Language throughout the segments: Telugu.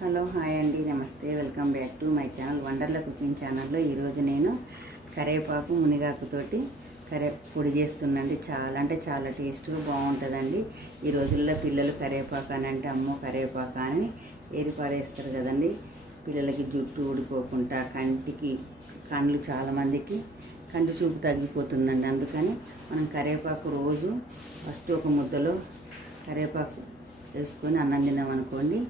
హలో హాయ్ అండి, నమస్తే, welcome back to my channel Wonderla cooking ఛానల్లో. ఈరోజు నేను కరివేపాకు మునిగాకుతోటి పొడి చేస్తున్నాండి. చాలా అంటే చాలా టేస్ట్గా బాగుంటుందండి. ఈ రోజుల్లో పిల్లలు కరివేపాకు అని అంటే అమ్మో కరివేపాకు అని ఏరిపారేస్తారు కదండి. పిల్లలకి జుట్టు ఊడిపోకుండా కళ్ళు చాలామందికి కంటి చూపు తగ్గిపోతుందండి. అందుకని మనం కరివేపాకు రోజు ఫస్ట్ ఒక ముద్దలో కరివేపాకు వేసుకొని అన్నం తిన్నామనుకోండి,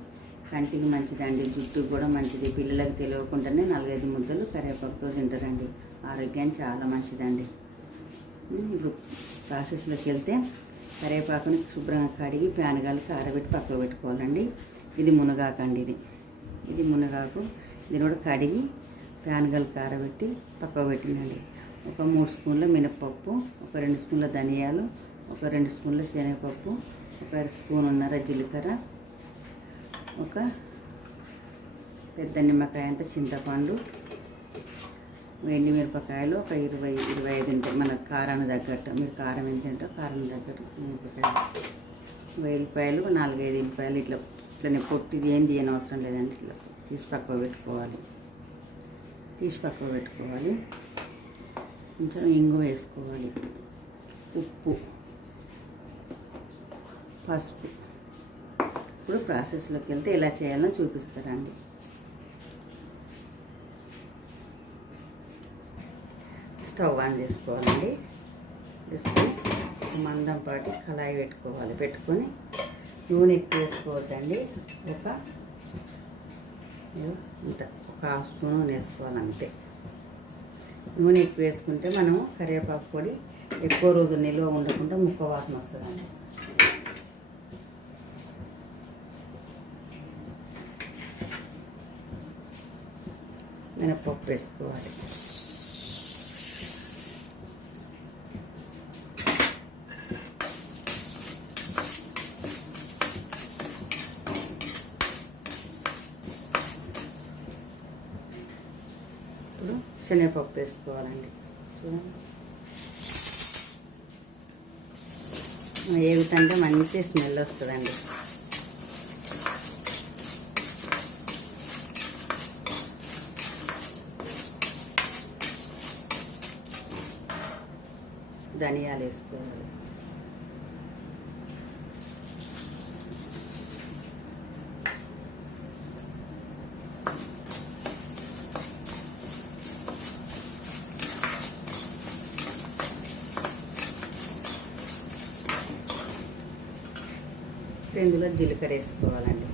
కంటికి మంచిదండి, జుట్టుకు కూడా మంచిది. పిల్లలకు తెలియకుండానే 4-5 ముద్దలు కరివేపాకుతో తింటారండి. ఆరోగ్యానికి చాలా మంచిదండి. ఇప్పుడు ప్రాసెస్లోకి వెళ్తే కరివేపాకుని శుభ్రంగా కడిగి ప్యాన్ కలిపి ఆరబెట్టి పక్కకు పెట్టుకోవాలండి. ఇది మునగాకు అండి. ఇది మునగాకు. దీన్ని కూడా కడిగి ప్యాన్ కలిపి ఆరబెట్టి పక్కకు పెట్టినండి. ఒక 3 స్పూన్ల మినపప్పు, ఒక 2 స్పూన్ల ధనియాలు, ఒక 2 స్పూన్ల శనగపప్పు, ఒక 1 స్పూన్నర జీలకర్ర, ఒక పెద్ద నిమ్మకాయ అంత చింతపండు, ఎండు మిరపకాయలు ఒక 20-25 ఉంటాయి. మన కారాన్ని తగ్గట్టు, మీరు కారం ఎంత తింటారో కారం తగ్గట్టు మిరపకాయలు, వెల్లిపాయలు 4-5 ఎల్లిపాయలు. ఇట్లనే పొట్టిది ఏం తీయని అవసరం లేదండి. ఇట్లా తీసి పక్కకు పెట్టుకోవాలి. కొంచెం ఇంగు వేసుకోవాలి, ఉప్పు, పసుపు. ఇప్పుడు ప్రాసెస్లోకి వెళ్తే ఎలా చేయాలో చూపిస్తారండి. స్టవ్ ఆన్ చేసుకోవాలండి. వేసుకొని మందంపాటి కళాయి పెట్టుకొని నూనె ఎక్కువ వేసుకోవద్దండి. ఒక హాఫ్ స్పూన్ నూనె వేసుకోవాలి అంతే. నూనె ఎక్కువ వేసుకుంటే మనము కరివేపాకు పొడి ఎక్కువ రోజు నిల్వ ఉండకుండా ముక్క వాసన వస్తుందండి. మినపప్పు వేసుకోవాలి. ఇప్పుడు శనగపప్పు వేసుకోవాలండి. చూడండి, ఏమిటంటే మంచి స్మెల్ వస్తుందండి. ధనియాలు వేసుకోవాలి. ఇందులో జీలకర్ర వేసుకోవాలండి.